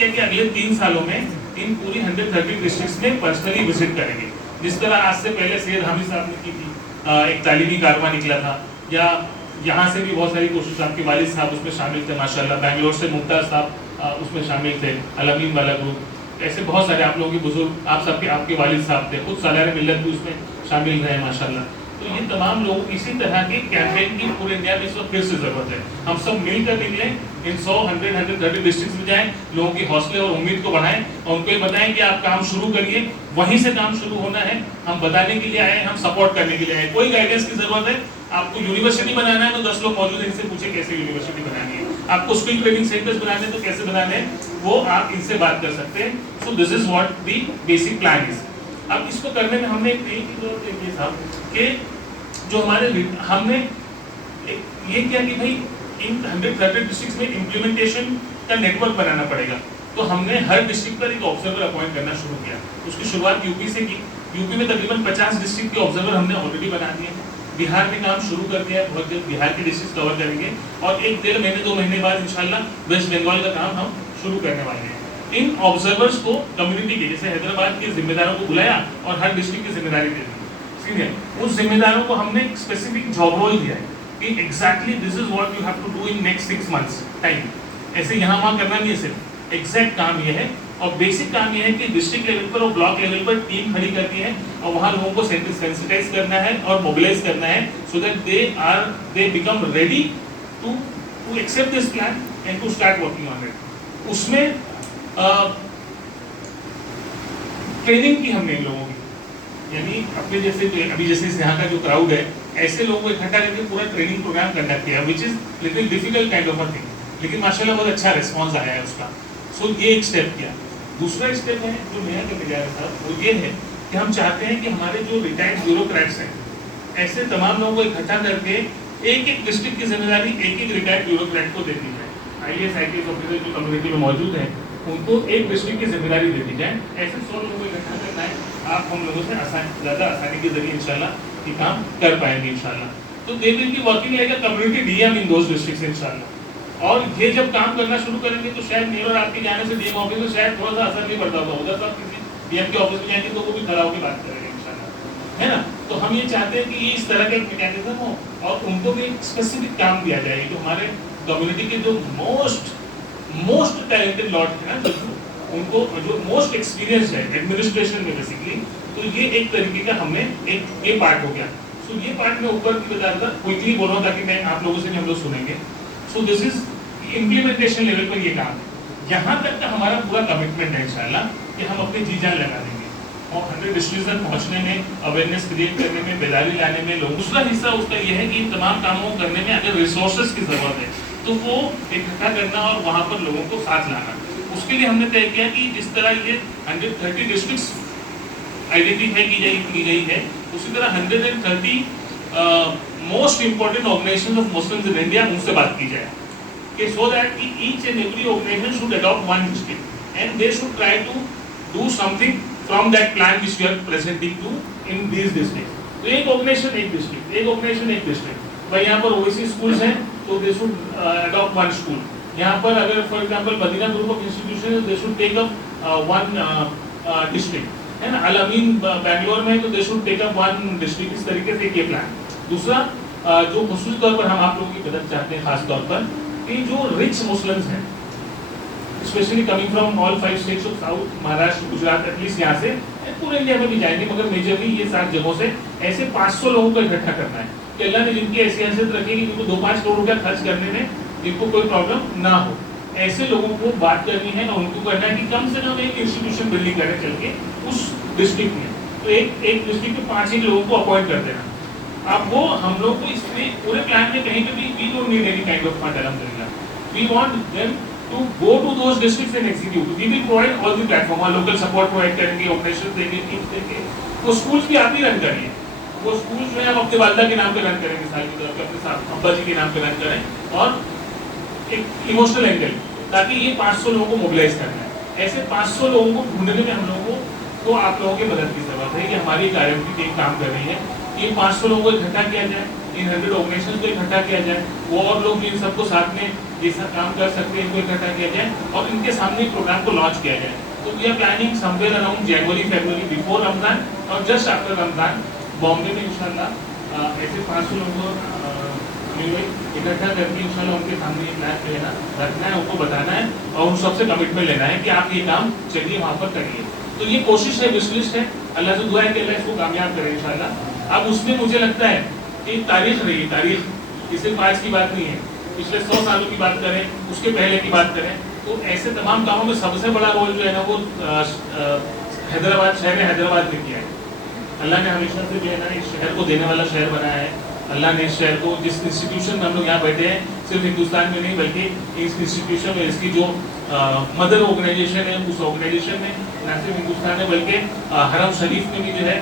किया कि अगले 3 सालों में इन पूरी 130 डिस्ट्रिक्ट्स में पर्सनली विजिट करेंगे। जिस तरह आज से पहले सैयद हामिद साहब ने की थी, एक तालीमी कारवां निकला था, या यहाँ से भी बहुत सारी कोशिश, आपके वालिद साहब उसमें शामिल थे माशाल्लाह, बैंगलोर से मुमताज़ साहब उसमें शामिल थे, अलमीन वाला ग्रुप, ऐसे बहुत सारे आप लोगों के बुजुर्ग, आप सबके आपके वालिद साहब थे, खुद सालार मिल्लत भी उसमें शामिल रहे माशाल्लाह। तो ये तमाम लोग इसी तरह के कैंपेन की पूरे इंडिया में इस वक्त फिर से ज़रूरत है। हम सब मिलकर निकलें, इन 100, 100, 130 डिस्ट्रिक्ट में जाएं, लोगों की हौसले और उम्मीद को बढ़ाएं और उनको ये बताएं कि आप काम शुरू करिए, वहीं से काम शुरू होना है। हम बताने के लिए आए, हम सपोर्ट करने के लिए आए, कोई गाइडेंस की जरूरत है। आपको यूनिवर्सिटी बनाना है तो 10 लोग मौजूद हैं, इनसे पूछे कैसे यूनिवर्सिटी बनानी है। आपको स्किल ट्रेनिंग सेंटर्स बनाने हैं तो कैसे बनाने हैं, वो आप इनसे बात कर सकते हैं। So this is what the basic plan is. अब इसको करने में हमने एक नई चीज और देखी साहब कि जो हमारे हमने ये किया कि भाई इन 130 डिस्ट्रिक्ट्स में इम्प्लीमेंटेशन का नेटवर्क बनाना पड़ेगा। तो हमने हर डिस्ट्रिक्ट पर एक ऑब्जर्वर अपॉइंट करना शुरू किया। उसकी शुरुआत यूपी से की। यूपी में तकरीबन 50 डिस्ट्रिक्ट के ऑब्जर्वर हमने ऑलरेडी बना दिए हैं। बिहार में काम शुरू कर दिया है, बहुत जल्द बिहार के डिस्ट्रिक्ट कवर करेंगे और 1-1.5 महीने 2 महीने बाद इंशाल्लाह वेस्ट बंगाल का काम हम शुरू करने वाले हैं। इन ऑब्जर्वर्स को कम्युनिटी के, जैसे हैदराबाद के जिम्मेदारों को बुलाया और हर डिस्ट्रिक्ट की जिम्मेदारी दे दी। उस जिम्मेदारों को हमने स्पेसिफिक जॉब रोल दिया है कि exactly this is what you have to do in next 6 months time. ऐसे यहाँ वहाँ करना नहीं है, सिर्फ एग्जैक्ट काम ये है। और बेसिक काम ये है कि डिस्ट्रिक्ट लेवल पर और ब्लॉक लेवल पर टीम खड़ी करनी है और वहाँ लोगों को सेंसिटाइज करना है और मोबिलाइज करना है, so that they become ready to accept this plan and to start working on it. उसमें ट्रेनिंग की हमने इन लोगों की, यानी अपने जैसे अभी जैसे यहाँ का जो क्राउड है, ऐसे लोगों को इकट्ठा करके पूरा ट्रेनिंग प्रोग्राम कंडक्ट किया, which is little difficult kind of a thing, लेकिन माशाल्लाह बहुत अच्छा रिस्पॉन्स आया है उसका। सो ये एक स्टेप किया। दूसरा स्टेप है जो नया करने जा रहा था, वो ये है कि हम चाहते हैं कि हमारे जो रिटायर्ड ब्यूरोक्रेट्स हैं, ऐसे तमाम लोगों को इकट्ठा करके एक डिस्ट्रिक्ट की जिम्मेदारी एक रिटायर्ड ब्यूरोक्रेट को दे दी जाए। IAS IPS ऑफिसर जो कम्युनिटी में मौजूद हैं, उनको एक डिस्ट्रिक्ट की जिम्मेदारी दे दी जाए। ऐसे 100 लोगों को इकट्ठा करना है। आप हम लोगों से ज़्यादा आसानी के जरिए इंशाल्लाह ये काम कर पाएंगे इंशाल्लाह। तो they will be working like a community DM in those districts इंशाल्लाह। और ये जब काम करना शुरू करेंगे तो शायद मेरे और आपके जाने से DM ऑफिस में शायद थोड़ा सा असर नहीं पड़ता होगा, उधर सब किसी DM के ऑफिस में जाएंगे तो वो भी खड़ा होकर बात करेंगे इंशाल्लाह, है ना। तो हम ये चाहते हैं कि ये इस तरह का एक मैकेनिज्म हो और उनको भी एक स्पेसिफिक काम दिया जाए। जो हमारे कम्युनिटी के जो मोस्ट टैलेंटेड लॉट है ना, उनको जो मोस्ट एक्सपीरियंस है एडमिनिस्ट्रेशन में बेसिकली, तो ये एक तरीके का हमने एक ये पार्ट हो गया। सो ये पार्ट मैं ऊपर की बता रहा था, क्विकली बोल रहा हूँ ताकि मैं आप लोगों से भी हम लोग सुनेंगे। So this is implementation level पर ये काम है। यहाँ तक का हमारा पूरा कमिटमेंट है इंशाल्लाह कि हम अपनी जी जान लगा देंगे और 100 डिस्ट्रिक्ट तक पहुँचने में, अवेयरनेस क्रिएट करने में, बेदारी लाने में लोग। दूसरा हिस्सा उसका ये है कि इन तमाम कामों को करने में अगर रिसोर्सेज की जरूरत है तो वो इकट्ठा करना और वहाँ पर लोगों को साथ लाना। उसके लिए हमने तय किया कि जिस तरह ये 130 डिस्ट्रिक्ट्स आइडेंटिफाई की गई है, उसी तरह 130 most important organisations of Muslims in India, उनसे बात की जाए कि सो दैट कि each and every organisation should adopt one district and they should try to do something from that plan which we are presenting to in this district. तो एक organisation एक district, एक ऑर्गेनाइजेशन एक district. भाई यहाँ पर Owaisi schools हैं तो they should adopt one school. यहाँ पर अगर for example Madina group of institution they should take up one district, है ना। अलमीन बैंगलोर में तो they should take up one district. इस तरीके से ये प्लान। दूसरा जो खुसूसी तौर पर हम आप लोगों की मदद चाहते हैं, खास तौर पर कि जो रिच मुस्लिम्स हैं, specially coming from all 5 states of south, Maharashtra, Gujarat, at least यहाँ से पूरे इंडिया में भी जाएंगे, मगर मेजरली ये 7 जगहों से ऐसे 500 लोगों को इकट्ठा करना है कि अल्लाह ने जिनकी ऐसी हैसियत रखी कि जिनको 2-5 करोड़ रुपया खर्च करने में जिनको कोई प्रॉब्लम ना हो, ऐसे लोगों को बात करनी है और उनको करना है कि कम से कम एक इंस्टीट्यूशन बिल्डिंग करने चल के उस डिस्ट्रिक्ट में, तो एक डिस्ट्रिक्ट में 5 लोगों को अपॉइंट कर देना। अब वो हम लोग को इसमें पूरे प्लान में कहीं पे भी we don't need any kind of fund अल्हम्दुलिल्लाह। We want them to go to those districts and execute. We will provide all the platform, local support provide करेंगे, ऑपरेशन देंगे, टीम्स देंगे। वो स्कूल्स भी आप ही रन करिए, वो स्कूल्स जो है आप अपने वालिदा के नाम पे रन करेंगे, साल की तरफ अपने साथ अब्बा जी के नाम पे रन करें और एक इमोशनल एंगल, ताकि ये 500 लोगों को मोबिलाइज करना है। ऐसे 500 लोगों को ढूंढने में हम लोगों को आप लोगों की मदद की जरूरत है कि हमारी कार्यक्रम टीम काम कर रही है ये 500 लोगों को इकट्ठा किया जाए, इन 100 ऑर्गेनाइजेशन को इकट्ठा किया जाए, वो और लोग इन सबको साथ में जैसा काम कर सकते हैं इनको इकट्ठा किया जाए और इनके सामने प्रोग्राम को लॉन्च किया जाए। तो we are planning somewhere around January February before Ramzan और जस्ट आफ्टर रमजान बॉम्बे में इंशाल्लाह ऐसे 500 लोगों को इकट्ठा करके इंशाल्लाह उनके सामने ये प्लान लेना रखना है, उनको बताना है और उन सबसे कमिटमेंट लेना है कि आप ये काम चलिए वहाँ पर करिए। तो ये कोशिश है, विशलिस्ट है, अल्लाह से दुआ है कि अल्लाह इसको कामयाब करे इंशाल्लाह। अब उसमें मुझे लगता है कि तारीख रही, तारीख ये सिर्फ आज की बात नहीं है, पिछले 100 सालों की बात करें, उसके पहले की बात करें, तो ऐसे तमाम कामों में सबसे बड़ा रोल जो है ना वो हैदराबाद, शहर हैदराबाद ने किया है। अल्लाह ने हमेशा से जो है ना इस शहर को देने वाला शहर बनाया है। अल्लाह ने इस शहर को, जिस इंस्टीट्यूशन में हम लोग यहाँ बैठे हैं, सिर्फ हिंदुस्तान में नहीं बल्कि इस इंस्टीट्यूशन में इसकी जो मदर ऑर्गेनाइजेशन है, उस ऑर्गेनाइजेशन में न सिर्फ हिंदुस्तान में बल्कि हरम शरीफ में भी जो है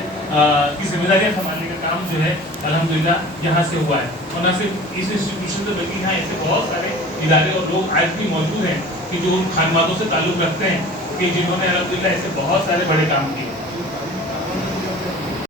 की जिम्मेदारियाँ संभालने का काम जो है अल्हम्दुलिल्लाह यहाँ से हुआ है। और न सिर्फ इस इंस्टीट्यूशन से बल्कि यहाँ ऐसे बहुत सारे इदारे और लोग आज भी मौजूद हैं कि जो उन खानवादों से ताल्लुक़ रखते हैं कि जिन्होंने अल्हम्दुलिल्लाह ऐसे बहुत सारे बड़े काम किए।